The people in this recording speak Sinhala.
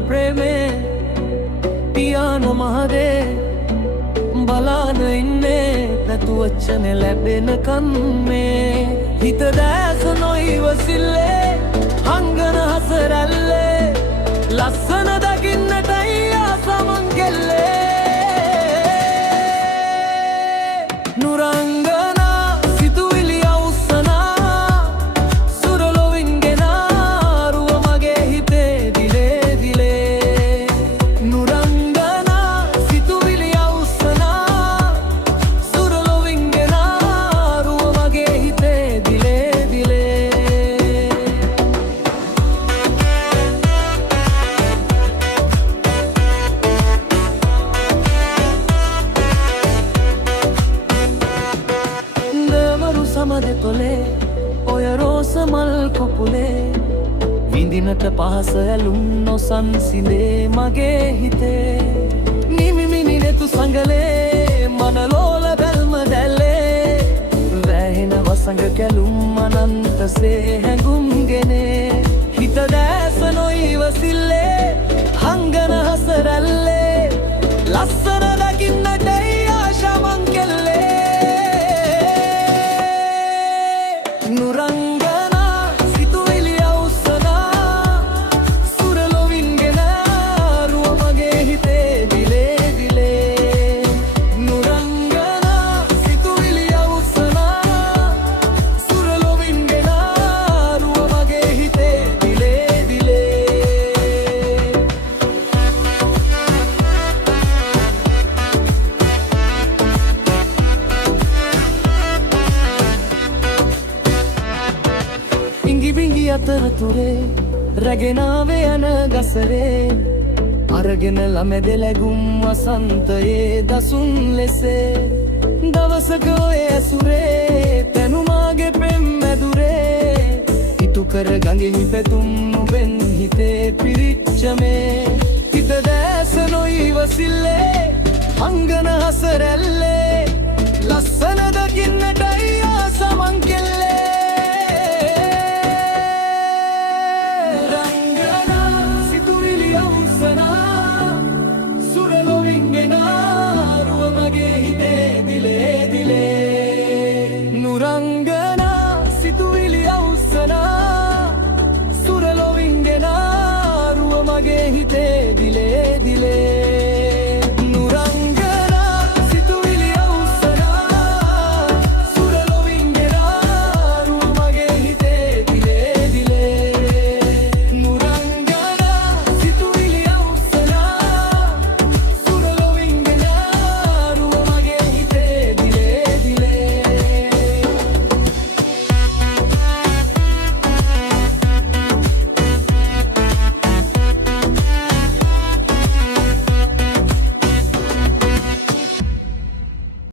ප්‍රේමේ පියාන මහදේ බලාන ඉන්නේ නැතුවච්චන ලැබෙනකන් මේ හිත දැස නොයිවසිල්ලේ හංගන හසරැල්ලේ ලස්සන දකින්නටයි ආසමන් කෙල්ලේ නුරංගනා සිතුවිලි අවුස්සනා සුරලොවින් ගෙනාරුව මගේ හිතේ දිලේ දිලේ නුරංගනා සිතුවිලි අවුස්සනා සුරලොවින් ගෙනාරුව මගේ හිතේ දිලේ දිලේ සමද තොලේ ඔය රෝස මල් කොපුලේ විඳිනට පහස ඇලුම් නොසන්සිඳේ මගේ හිතේ නිමිමිනි නෙතු සඟලේ මනලෝල බැල්ම දැල්ලේ වැහෙන වසඟ කැලුම් අනන්තසේ හැඟුම්ගෙනේ හිත දැස නොයිවසිල්ලේ හංගන හසරැල්ලේ ලස්සන දකින්නටයි ආශාමන් කෙල්ලේ නුරංගනා සිතුවිලි අවුස්සනා සුරලොවින් ගෙනාරුව මගේ හිතේ දිලේ දිලේ නුරංගනා සිතුවිලි අවුස්සනා සුරලොවින් ගෙනාරුව මගේ හිතේ දිලේ දිලේ ඉඟිබිඟි අතරතුරේ රැගෙනාවේ යන ගසරේ අරගෙන ළමැද ලැගුම් වසන්තයේ දසුන් ලෙසේ දවසක ඔය ඇසුරේ තැනුමාගේ පෙම් මැදුරේ ඉටු කර ගඟෙහි පැතුම් නොබෙන් හිතේ පිරිච්චමේ හිත දැස නොයිවසිල්ලේ අංගන හසරැල්ලේ ලස්සන දකින්නටයි ආසමන් කෙල්ලේ නුරංගනා සිතුවිලි අවුස්සනා සුරලොවින් ගෙනාරුව මගේ හිතේ දිලේ දිලේ